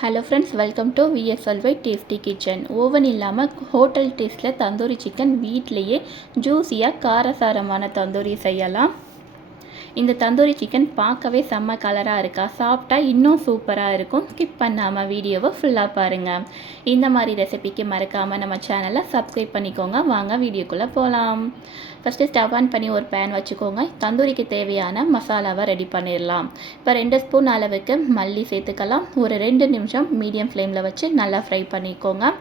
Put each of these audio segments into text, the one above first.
Hello friends, welcome to VSLY tasty kitchen. Oven இல்லாமல் hotel டேஸ்ட்டில் tandoori chicken வீட்லேயே ஜூஸியாக காரசாரமான தந்தூரி செய்யலாம். இந்த தந்தூரி சிக்கன் பார்க்கவே செம்ம கலராக இருக்கா, சாப்பிட்டா இன்னும் சூப்பராக இருக்கும். ஸ்கிப் பண்ணாமல் வீடியோவை ஃபுல்லாக பாருங்கள். இந்த மாதிரி ரெசிபிக்கு மறக்காமல் நம்ம சேனலை சப்ஸ்கிரைப் பண்ணிக்கோங்க. வாங்க வீடியோக்குள்ளே போகலாம். ஃபஸ்ட்டு ஸ்டவ் ஆன் பண்ணி ஒரு பேன் வச்சுக்கோங்க. தந்தூரிக்கு தேவையான மசாலாவை ரெடி பண்ணிடலாம். இப்போ 2 ஸ்பூன் அளவுக்கு மல்லி சேர்த்துக்கலாம். ஒரு 2 நிமிஷம் மீடியம் ஃப்ளேமில் வச்சு நல்லா ஃப்ரை பண்ணிக்கோங்க.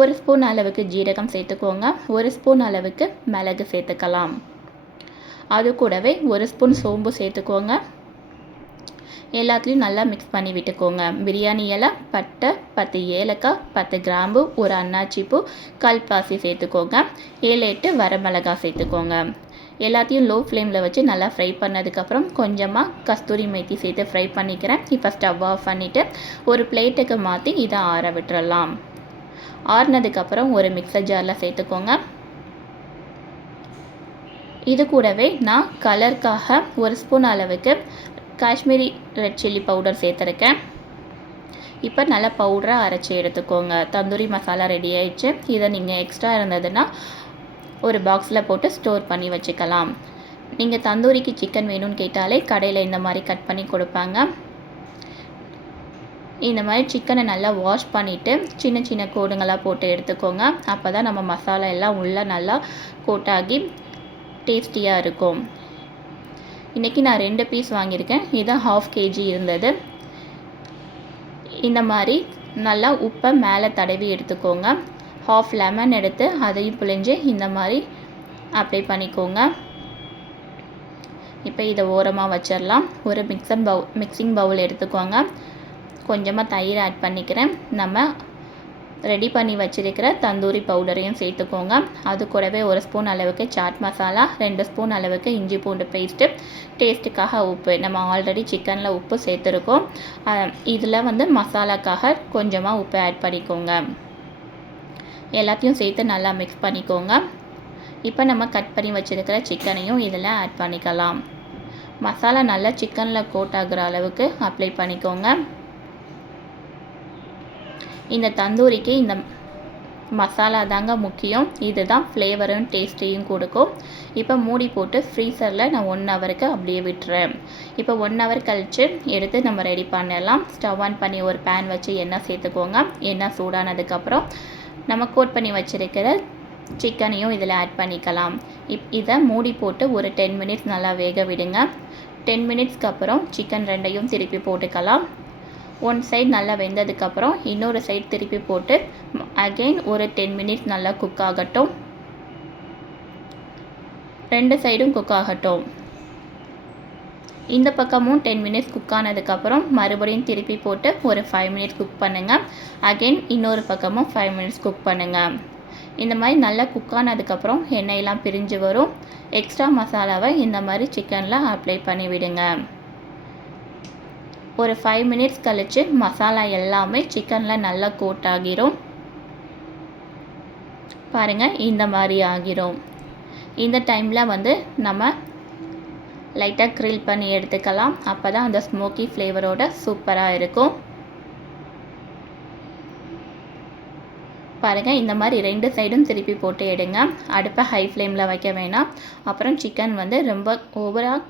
1 ஸ்பூன் அளவுக்கு ஜீரகம் சேர்த்துக்கோங்க. 1 ஸ்பூன் அளவுக்கு மிளகு சேர்த்துக்கலாம். அது கூடவே 1 ஸ்பூன் சோம்பு சேர்த்துக்கோங்க. எல்லாத்துலேயும் நல்லா மிக்ஸ் பண்ணி விட்டுக்கோங்க. பிரியாணி இலை, பட்டை, 10 ஏலக்காய், 10 கிராம்பு, ஒரு அன்னாச்சி பூ, கல்பாசி சேர்த்துக்கோங்க. 7-8 வரமிளகாய் சேர்த்துக்கோங்க. எல்லாத்தையும் லோ ஃப்ளேமில் வச்சு நல்லா ஃப்ரை பண்ணதுக்கப்புறம் கொஞ்சமாக கஸ்தூரி மேத்தி சேர்த்து ஃப்ரை பண்ணிக்கிறேன். இப்போ ஸ்டவ் ஆஃப் பண்ணிவிட்டு ஒரு பிளேட்டுக்கு மாற்றி இதை ஆற விட்டுறலாம். ஆறினதுக்கப்புறம் ஒரு மிக்சர் ஜாரில் சேர்த்துக்கோங்க. இது கூடவே நான் கலருக்காக 1 ஸ்பூன் அளவுக்கு காஷ்மீரி ரெட் சில்லி பவுடர் சேர்த்துருக்கேன். இப்போ நல்லா பவுடராக அரைச்சி எடுத்துக்கோங்க. தந்தூரி மசாலா ரெடி ஆயிடுச்சு. இதை நீங்கள் எக்ஸ்ட்ரா இருந்ததுன்னா ஒரு பாக்ஸில் போட்டு ஸ்டோர் பண்ணி வச்சுக்கலாம். நீங்கள் தந்தூரிக்கு சிக்கன் வேணும்னு கேட்டாலே கடையில் இந்த மாதிரி கட் பண்ணி கொடுப்பாங்க. இந்த மாதிரி சிக்கனை நல்லா வாஷ் பண்ணிவிட்டு சின்ன சின்ன கோடுங்களாக போட்டு எடுத்துக்கோங்க. அப்போ தான் நம்ம மசாலா எல்லாம் உள்ளே நல்லா கோட்டாகி டேஸ்டியாக இருக்கும். இன்றைக்கி நான் 2 பீஸ் வாங்கியிருக்கேன். இதான் 1/2 kg இருந்தது. இந்த மாதிரி நல்லா உப்பை மேலே தடவி எடுத்துக்கோங்க. 1/2 லெமன் எடுத்து அதையும் பிழிஞ்சு இந்த மாதிரி அப்ளை பண்ணிக்கோங்க. இப்போ இதை ஓரமாக வச்சிடலாம். ஒரு மிக்சிங் பவுல் எடுத்துக்கோங்க. கொஞ்சமாக தயிர் ஆட் பண்ணிக்கிறேன். நம்ம ரெடி பண்ணி வச்சுருக்கிற தந்தூரி பவுடரையும் சேர்த்துக்கோங்க. அது கூடவே 1 ஸ்பூன் அளவுக்கு சாட் மசாலா, 2 ஸ்பூன் அளவுக்கு இஞ்சி பூண்டு பேஸ்ட்டு, டேஸ்ட்டுக்காக உப்பு. நம்ம ஆல்ரெடி சிக்கனில் உப்பு சேர்த்துருக்கோம். இதில் மசாலாக்காக கொஞ்சமாக உப்பு ஆட் பண்ணிக்கோங்க. எல்லாத்தையும் சேர்த்து நல்லா மிக்ஸ் பண்ணிக்கோங்க. இப்போ நம்ம கட் பண்ணி வச்சுருக்கிற சிக்கனையும் இதில் ஆட் பண்ணிக்கலாம். மசாலா நல்லா சிக்கனில் கோட் ஆகிற அளவுக்கு அப்ளை பண்ணிக்கோங்க. இந்த தந்தூரிக்கு இந்த மசாலா தாங்க முக்கியம். இதுதான் ஃப்ளேவரும் டேஸ்ட்டையும் கொடுக்கும். இப்போ மூடி போட்டு ஃப்ரீசரில் நான் 1 ஹவருக்கு அப்படியே விட்டுறேன். இப்போ 1 ஹவர் கழித்து எடுத்து நம்ம ரெடி பண்ணலாம். ஸ்டவ் ஆன் பண்ணி ஒரு பேன் வச்சு எண்ணெய் சேர்த்துக்கோங்க. எண்ணெய் சூடானதுக்கப்புறம் நம்ம கோட் பண்ணி வச்சுருக்கிற சிக்கனையும் இதில் ஆட் பண்ணிக்கலாம். இதை மூடி போட்டு ஒரு 10 மினிட்ஸ் நல்லா வேக விடுங்க. 10 மினிட்ஸ்க்கு அப்புறம் சிக்கன் 2யும் திருப்பி போட்டுக்கலாம். 1 சைடு நல்லா வெந்ததுக்கப்புறம் இன்னொரு சைடு திருப்பி போட்டு அகெயின் ஒரு 10 மினிட்ஸ் நல்லா குக் ஆகட்டும். 2 சைடும் குக் ஆகட்டும். இந்த பக்கமும் 10 மினிட்ஸ் குக் ஆனதுக்கப்புறம் மறுபடியும் திருப்பி போட்டு ஒரு 5 மினிட்ஸ் குக் பண்ணுங்கள். அகெயின் இன்னொரு பக்கமும் 5 மினிட்ஸ் குக் பண்ணுங்கள். இந்த மாதிரி நல்லா குக் ஆனதுக்கப்புறம் எண்ணெயெல்லாம் பிரிஞ்சு வரும். எக்ஸ்ட்ரா மசாலாவை இந்த மாதிரி சிக்கனில் அப்ளை பண்ணி விடுங்க. ஒரு 5 மினிட்ஸ் கழித்து மசாலா எல்லாமே சிக்கனில் நல்லா கோட் ஆகிரும். பாருங்கள், இந்த மாதிரி ஆகிரும். இந்த டைமில் நம்ம லைட்டாக க்ரில் பண்ணி எடுத்துக்கலாம். அப்போ தான் அந்த ஸ்மோக்கி ஃப்ளேவரோட சூப்பராக இருக்கும். பாருங்கள், இந்த மாதிரி 2 சைடும் திருப்பி போட்டு எடுங்க. அடுப்பை ஹை ஃப்ளேமில் வைக்க வேணாம். அப்புறம் சிக்கன் ரொம்ப ஓவராக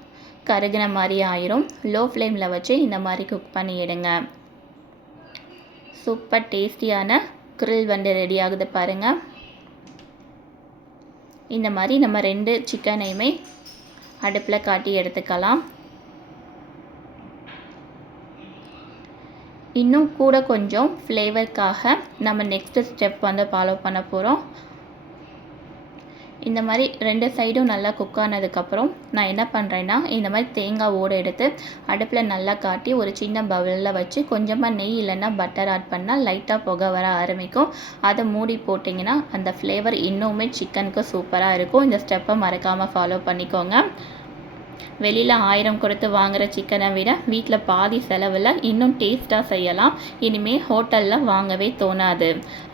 கருகின மாதிரி ஆயிரும். லோ ஃப்ளேமில் வச்சு இந்த மாதிரி குக் பண்ணி எடுங்க. சூப்பர் டேஸ்டியான கிரில் ரெடி ஆகுது பாருங்கள். இந்த மாதிரி நம்ம 2 சிக்கனையுமே அடுப்பில் காட்டி எடுத்துக்கலாம். இன்னும் கூட கொஞ்சம் ஃப்ளேவருக்காக நம்ம நெக்ஸ்ட்டு ஸ்டெப் ஃபாலோ பண்ண போகிறோம். இந்த மாதிரி 2 சைடும் நல்லா குக் ஆனதுக்கப்புறம் நான் என்ன பண்ணுறேன்னா, இந்த மாதிரி தேங்காய் ஓடு எடுத்து அடுப்பில் நல்லா காட்டி ஒரு சின்ன பவுலில் வச்சு கொஞ்சமாக நெய் இல்லைன்னா பட்டர் ஆட் பண்ணால் லைட்டாக புகை வர ஆரம்பிக்கும். அதை மூடி போட்டிங்கன்னா அந்த ஃப்ளேவர் இன்னுமே சிக்கனுக்கு சூப்பராக இருக்கும். இந்த ஸ்டெப்பை மறக்காமல் ஃபாலோ பண்ணிக்கோங்க. வெளியில் 1000 கொடுத்து வாங்குகிற சிக்கனை விட வீட்டில் பாதி செலவில் இன்னும் டேஸ்ட்டாக செய்யலாம். இனிமேல் ஹோட்டலில் வாங்கவே தோணாது.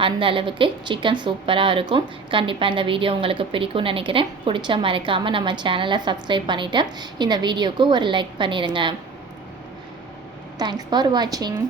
அந்த அளவுக்கு சிக்கன் சூப்பராக இருக்கும். கண்டிப்பாக இந்த வீடியோ உங்களுக்கு பிடிக்கும்னு நினைக்கிறேன். பிடிச்சா மறக்காமல் நம்ம சேனலை சப்ஸ்கிரைப் பண்ணிவிட்டு இந்த வீடியோவுக்கு ஒரு லைக் பண்ணிடுங்க. தேங்க்ஸ் ஃபார் வாட்சிங்.